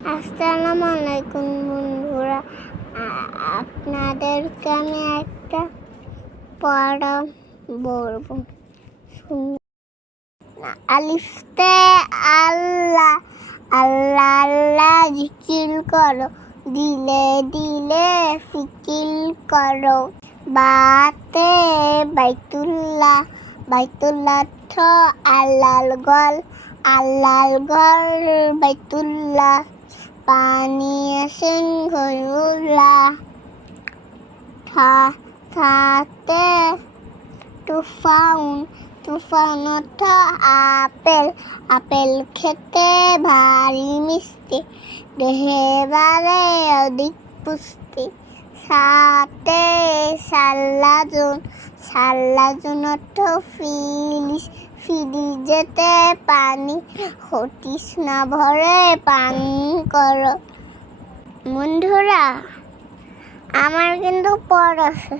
আসসালামু আলাইকুম বন্ধুরা, আপনাদেরকে আমি একটা পড়া বলবো। আলিফতে আল্লাহ আল্লাহ আল্লাহ জিকির করো, দিলে দিলে ফিকির করো। বাতে বাইতুল্লাহ বাইতুল্লাহ আল্লাহর ঘর আল্লাহর ঘর বাইতুল্লাহ। পানি আসেন ঘরুল্লাহ থাতে তুফাউন তুফাউন আপেল আপেল খেতে ভারী মিষ্টি, দেহে বাড়ে অধিক পুষ্টি। সাথে সাল্লাজন ফ্রিজেতে পানি তৃষ্ণা ভরে পান করো। বন্ধুরা, আমার কিন্তু পড়া শেষ।